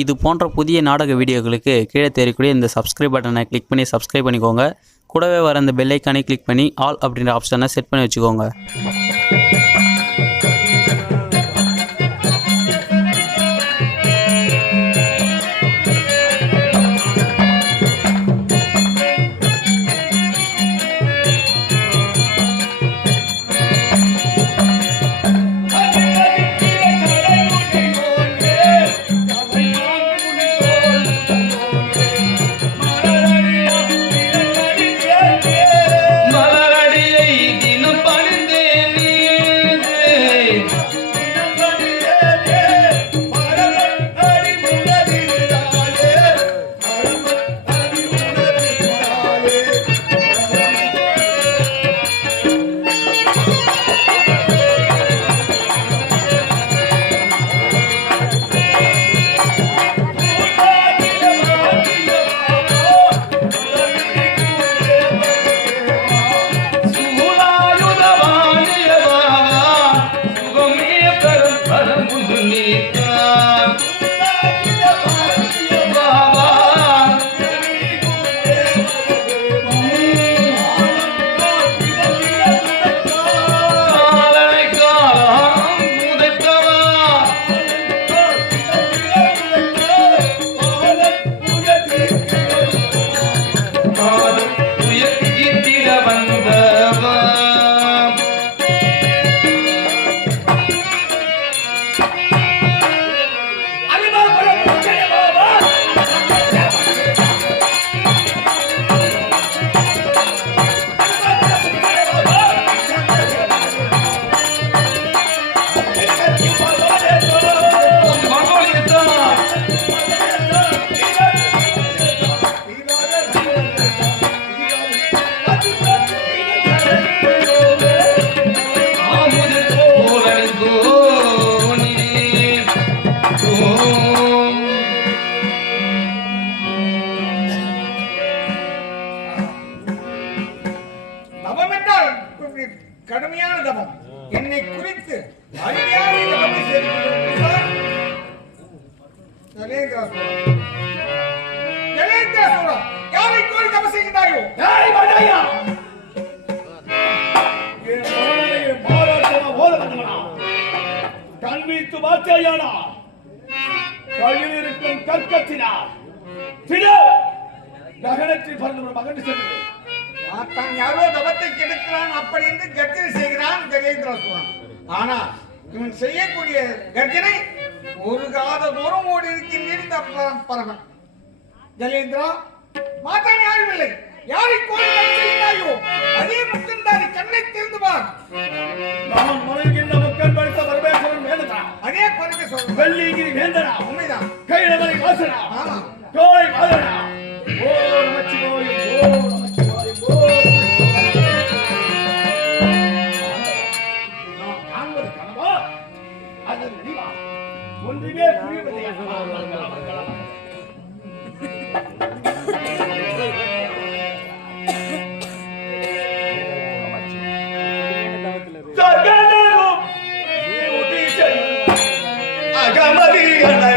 இது போன்ற புதிய நாடக வீடியோக்களுக்கு கீழே தெரியக்கூடிய இந்த சப்ஸ்கிரைப் பட்டனை கிளிக் பண்ணி சப்ஸ்கிரைப் பண்ணிக்கோங்க. கூடவே வர இந்த பெல்லைக்கானே கிளிக் பண்ணி ஆல் அப்படின்ற ஆப்ஷனை செட் பண்ணி வச்சுக்கோங்க. Hari யாரை கோரி செய்கிறாயோ கல்வித்து கையில் இருக்கும் கற்கத்தினார் திரு நகரத்தில் மகன் சென்று தான் யாரோ தவத்தை கெடுக்கிறான் அப்படி என்று கர்ஜனை செய்கிறான் கஜேந்திராசுரன் ஆனா இவன் செய்யக்கூடிய கர்ஜனை ஒரு காத தூரம் ஓடி இருக்கின்றேன் இந்த பரமன். ஜலேந்திரா மாற்றான் யாரும் இல்லை யாரை கோரி தவம் செய்கிறாயோ அதே முக்கந்தாரி கண்ணை திறந்து பார். மக்கள் படித்த பரமேஸ்வரன் வேந்தனா அதே பறக்க சொல்றேன் வெள்ளிங்கிரி வேந்தனா? உண்மைதான். கையிலவரை வாசனா? ஆமா. தோய் மாதனா ஓ நமச்சிவாய ஓ மரியனை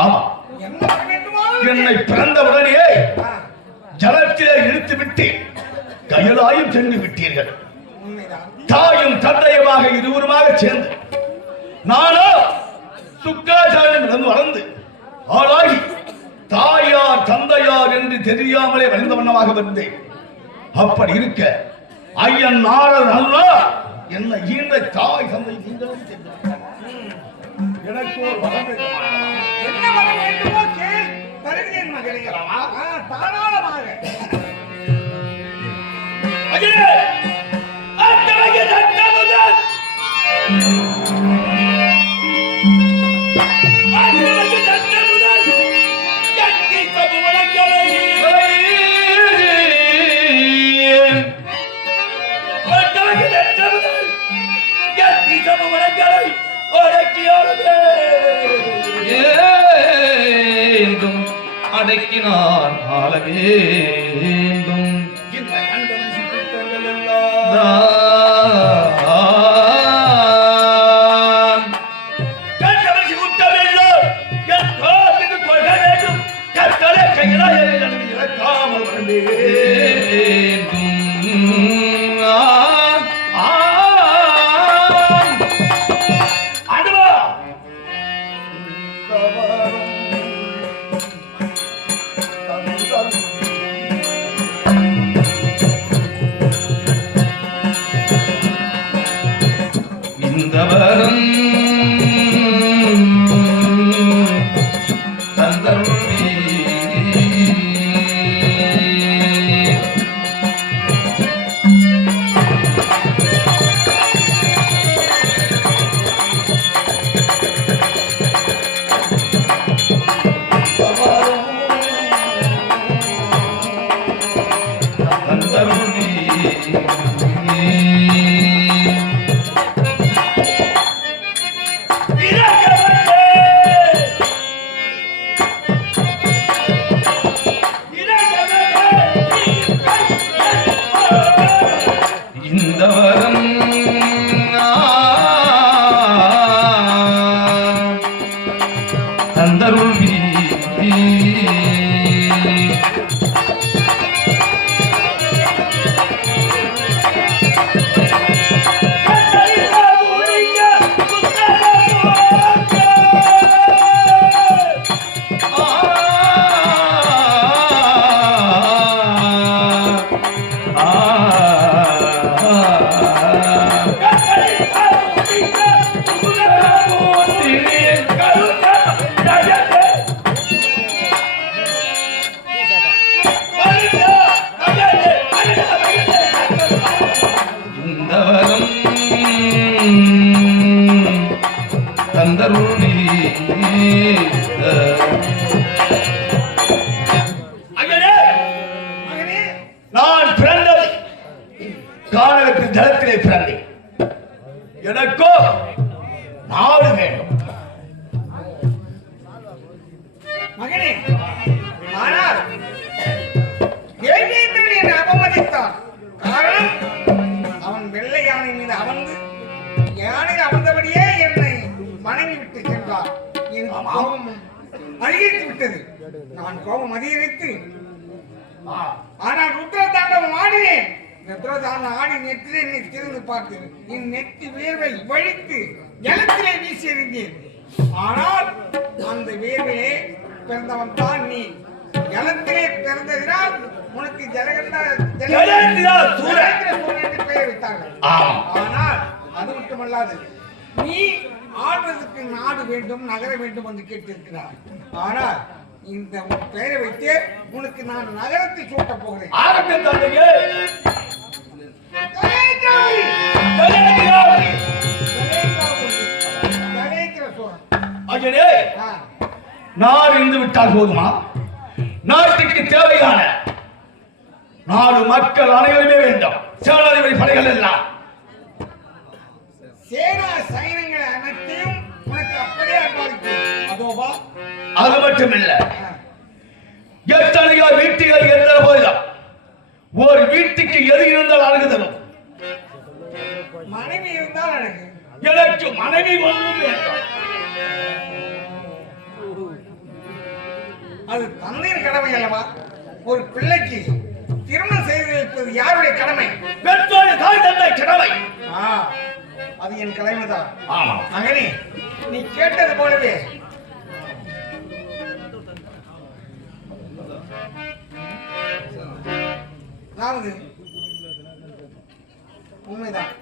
ஆமா. என்னை பிறந்தவுடனே ஜலத்திலே இழுத்து விட்டு கையலாயும் சென்று விட்டீர்கள். தாயும் தந்தையமாக இருவருமாக சேர்ந்து நானோ சுக்காச்சாரம் இருந்து வளர்ந்து ஆளாகி தாயார் தந்தையார் என்று தெரியாமலே வளர்ந்த வண்ணமாக வந்தேன். அப்படி இருக்க ஐயன் நாரர் அல்லா என்ன ஈண்ட தாய் தந்தை நீங்களும் எனக்கு தானா வணக்கினான் ஆலமே கோபம் அதிகரித்து விட்டது. நான் கோபம் அதிகரித்து ஆனால் ருத்ரதாண்டவம் ஆடினேன். ருத்ரதாண்டம் ஆடி நெற்றிலே என்னை திறந்து பார்த்தேன் என் நெற்றி வேர்வை வழித்து ஜலத்திலே வீசி எறிந்தேன் ஆனால் அந்த வேர்வையே பிறந்தவன் தான் நீ. ஜலத்திலே பிறந்ததினால் உனக்கு ஜலகண்டா சூரன். என்று பெயர் வைத்தார்கள். ஆனால் அது மட்டுமல்லாது நீ ஆள்வதற்கு நாடு வேண்டும் நகர வேண்டும் என்று கேட்டிருக்கிறார். ஆனால் இந்த பெயரை வைத்து உனக்கு நான் நகரத்தை சூட்டப் போகிறேன். நாடு இருந்து விட்டால் போதுமா? நாட்டுக்கு தேவையான நாடு மக்கள் அனைவருமே வேண்டும். சேனாதிபதி படைகள் எல்லாம். சேனா சைனங்கள் அது மட்டுமில்ல. ஆ, எத்தனையோ வீட்டுகள் இருந்த போதிலும் ஒரு வீட்டுக்கு எது இருந்தால் அழகு தரும். மனைவி இருந்தால் அழகு எனக்கு மனைவி ஒன்றும் வேண்டும். அது தந்தையின் கடமை அல்லவா? ஒரு பிள்ளைக்கு திருமணம் செய்து வைப்பது யாருடைய கடமை? பெற்றோர் தாய் தந்தை கிழமை ஆ, அது என் கடமைதான். ஆமா மகனே நீ கேட்டது போலவே. உண்மைதான்.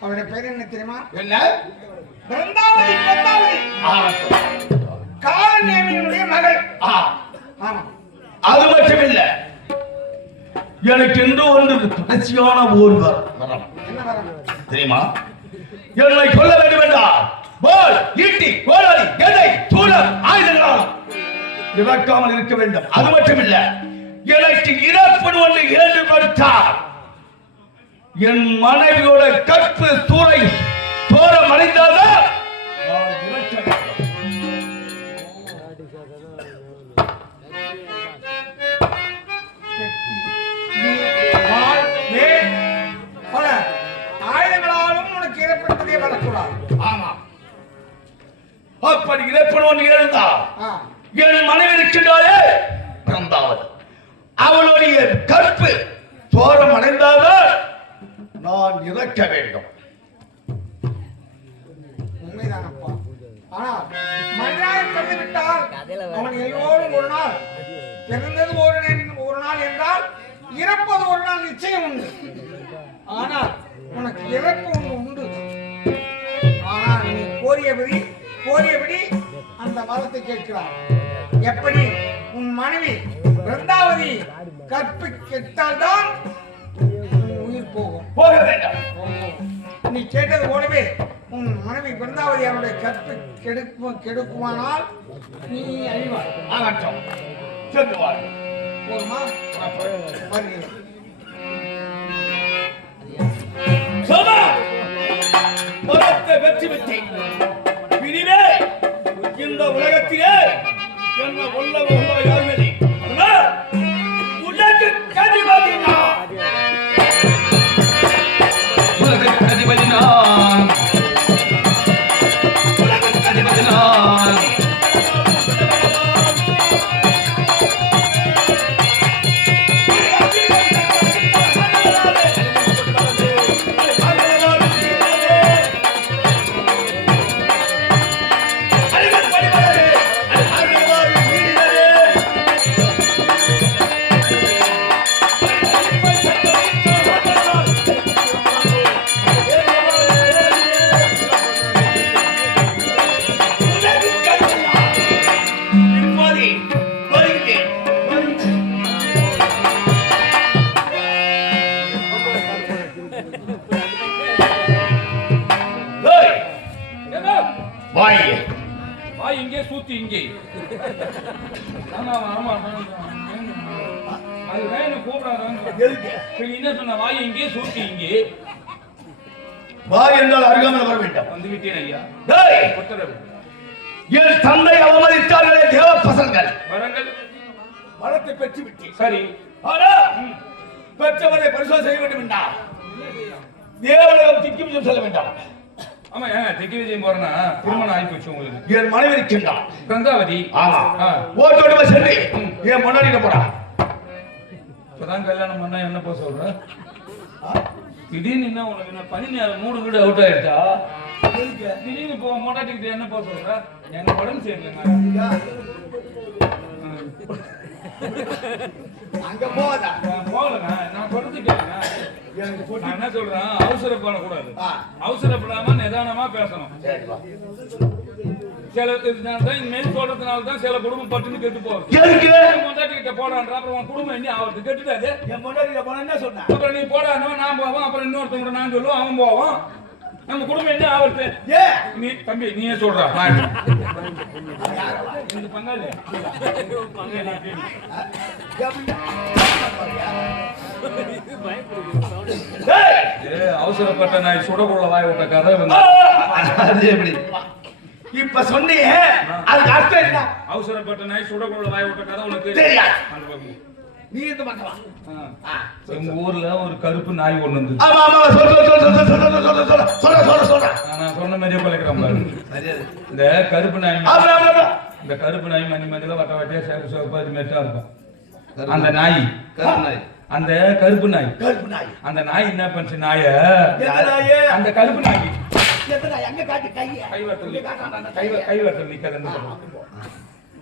அவருடைய பேர் என்ன தெரியுமா? என்ன? பிருந்தாவதி பிருந்தாவதி. காலநேமியினுடைய மகள். ஆமா அது மட்டுமில்ல. எனக்கு என்று ஒன்று தொடர்ச்சியான ஒரு வரம். தெரியுமா? என்னை கொல்ல வேண்டும் என்றால் போல் ஈட்டி கோடாரி எதை சூழல் ஆயுதங்களால் இறக்காமல் இருக்க வேண்டும். அது மட்டுமில்ல எனக்கு இறப்பு ஒன்று இரண்டு படுத்தார் என் மனைவியோட கற்பு எல்லோரும் ஒரு நாள். பிறந்தது ஒரு ஒரு நாள் என்றால் இறப்பது ஒரு நாள் நிச்சயம் உண்டு. ஆனால் உனக்கு இறப்பு ஒன்று உண்டு. ஆனால் நீ கோரியபடி கோரியபடி அந்த வரத்தை கேட்கிறார் எப்படி? உன் மனைவி இரண்டாவதி கற்பு கெட்டால்தான் உயிர் போகும். போக வேண்டாம். நீ கேட்டது போலவே உன் மனைவி பிருந்தாவதி அவருடைய கற்பு கெடுக்கு கெடுக்குமானால் நீ அழிவாய் ஆகட்டும் சென்று வாருங்கள். போதுமா? வருகிறேன். என்ன சொன்ன? வாய் இங்கே சூத்தி இங்கே வா என்றால் அருகாமல் வர வேண்டும். வந்து விட்டேன் ஐயா என் தந்தை அவமதித்தார்களே தேவ பசங்கள். வரங்கள். மரத்தை பெற்று விட்டேன் சரி. ஆனா பெற்றவரை பரிசோதனை செய்ய வேண்டும் என்றால் தேவலகம் திக்கும் செல்ல வேண்டாம். ஆமா ஏங்க தெற்கு விஜயம் போறேன்னா திருமணம் ஆகி போச்சு உங்களுக்கு. என் மனைவி இருக்கின்றான் கங்காவதி. ஆமா. ஆ. ஓட்டோடுமா சென்று என் முன்னாடி போடா இப்பதான் கல்யாணம் பண்ணா என்ன போக சொல்ற? திடீர்னு என்ன உனக்கு? என்ன பனி நேரம் மூணு வீடு அவுட் ஆயிடுச்சா? திடீர்னு இப்போ மொட்டாட்டிக்கிட்டு என்ன போக சொல்ற? எனக்கு உடம்பு சரியில்லைங்க அங்க போதா போகலங்க நான் கொடுத்துட்டேங்க என்ன சொல்றேன் அவசரப்படக்கூடாது. அவசரப்படாம நிதானமா பேசணும். சில இதனால தான் இனிமேல் சொல்றதுனால தான் சில குடும்பம் பட்டுன்னு கெட்டு போகுது. எதுக்கு? மொட்டாட்டிக்கிட்ட போடான்ற அப்புறம் உன் குடும்பம் என்ன? ஆகுது கெட்டுட்டாது. என் முன்னாடி போன என்ன சொன்ன அப்புறம் நீ போடாதவன் நான் போவோம் அப்புறம் இன்னொருத்தவங்க நான் சொல்லுவோம் அவன் போவோம் நம்ம குடும்பம் என்ன? ஆகுது ஏ! நீ தம்பி நீயே சொல்றா நான் இந்த பங்காளி. அவசரப்பட்ட நான் சுடக்குள்ள வாய் விட்ட கதை வந்து. அது எப்படி? இப்ப சொன்னீங்க அதுக்கு அர்த்தம் என்ன? அவசரப்பட்ட நாய் சுடக்குள்ள வாய் விட்ட கதை உனக்கு பக்கம். நீ இந்த ஆ. எங்க ஊர்ல ஒரு கருப்பு நாய் ஒண்ணு வந்து ஆமா ஆமா சொல்ல சொல்ல சொல்ல சொல்ல சொல்ல சொல்ல சொல்ல சொல்ல சொல்ல சொல்ல நான் சொன்ன மாதிரியே பழக்கிறேன் பாரு. இந்த கருப்பு நாய் இந்த கருப்பு நாய் மணி மதியில வட்ட வட்டியா சேப்பு சேப்பு அது மெட்டா இருக்கும். அந்த நாய். அந்த கருப்பு நாய். கருப்பு நாய். அந்த நாய் என்ன பண்ணுச்சு நாய? நாயே? அந்த கருப்பு நாய்.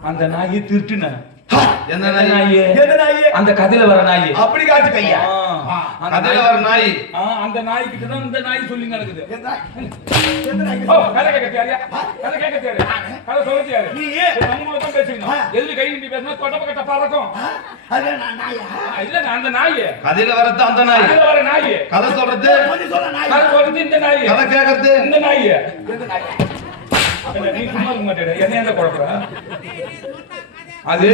அந்த நாயை திருட்டுன. எந்த அந்த நாய்? நாய் எந்த நாயே அந்த கதையில வர நாய் அப்படி காட்டு கைய ஆ, அந்த கதையில வர நாய் அந்த நாய் கிட்ட தான் இந்த நாய் சொல்லி நடக்குது எந்த நாய் எந்த நாய் ஓ, கதை கேட்க தேவையா? கதை கேட்க தேவையா? கதை சொல்ல தேவையா? நீ நம்மள தான் பேசிக்கணும். எதுல கை நீட்டி பேசினா பறக்கும். அது நான் நாயா இல்ல, அந்த நாய். கதையில வரது அந்த நாய் கதையில வர நாய். கதை சொல்றது கதை சொல்றது இந்த நாய். கதை கேக்குறது இந்த நாய். எந்த நாய் என்ன, நீ சும்மா இருக்க மாட்டேடா. என்னை ஏன்டா குழப்புற? அது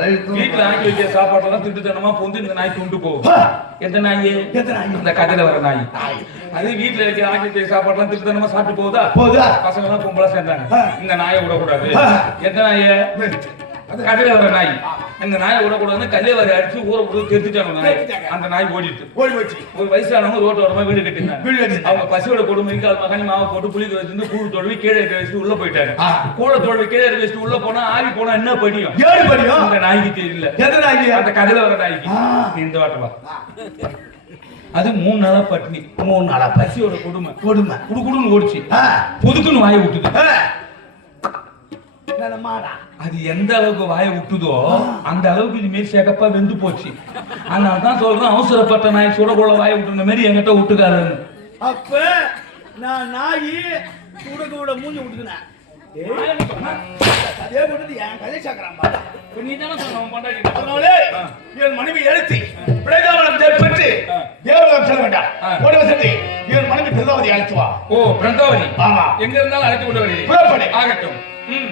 ரவி வீட்டுல ஆக்கி வைக்கிற சாப்பாட்டெல்லாம் திருட்டுத்தனமா பொந்து இந்த நாய் துண்டு போகும். எந்த நாய்? அந்த கதையில வர நாய். அது வீட்டுல வைக்கிற ஆக்கி வைக்கிற சாப்பாட்டெல்லாம் திருட்டுத்தனமா சாப்பிட்டு போகுதா? பசங்க எல்லாம் கும்பலா சேர்ந்தாங்க. இந்த நாயை விடக்கூடாது. எந்த நாய? அந்த கதையில வர நாய். இந்த நாயை விடக்கூடாதுன்னு கல்லே வர அடிச்சு ஊரை விட்டு தெரிஞ்சுட்டாங்க அந்த நாய். அந்த ஓடிட்டு. ஓடி போச்சு. ஒரு வயசானவங்க ரோட்டு ஓரமா வீடு கட்டிருந்தாங்க வீடு கட்டிருந்தாங்க. அவங்க பசியோட கொடுமைக்கு அது மகனி மாவை போட்டு புளி வச்சிருந்து கூழ் தொழுவி கீழே இருக்க வச்சுட்டு உள்ள போயிட்டாரு ஆ. கூட தொழுவி கீழே இருக்க வச்சுட்டு உள்ள போனா ஆவி போனா என்ன படியும் ஏழு படியும் அந்த நாய்க்கு தெரியல. எந்த நாய் அந்த கதையில வர நாய்க்கு. இந்த வாட்டு வா. அது மூணு நாளா பட்னி மூணு நாளா பசியோட கொடுமை. கொடுமை. குடு குடுன்னு ஓடிச்சு. பொதுக்குன்னு வாயை விட்டுது. கட்டணமாடா. அது எந்த அளவுக்கு வாயை விட்டுதோ அந்த அளவுக்கு இனிமேல் சேகப்பா வெந்து போச்சு. அதனால தான் சொல்றேன் அவசரப்பட்ட நாய் சுடகுள்ள வாயை விட்டுன மாதிரி என்கிட்ட விட்டுக்காருன்னு அப்ப நான் நாய் சுடகுள்ள மூஞ்சி விட்டுக்கினேன். மனைவி எழுத்தி பிரதாபலம் பெற்று தேவலம் செல்ல வேண்டாம். என் மனைவி பிரதாவதி அழைத்துவா ஓ பிரதாவதி. ஆமா. எங்க இருந்தாலும் அழைத்து கொண்டு வருகிறேன் ஆகட்டும். ம்.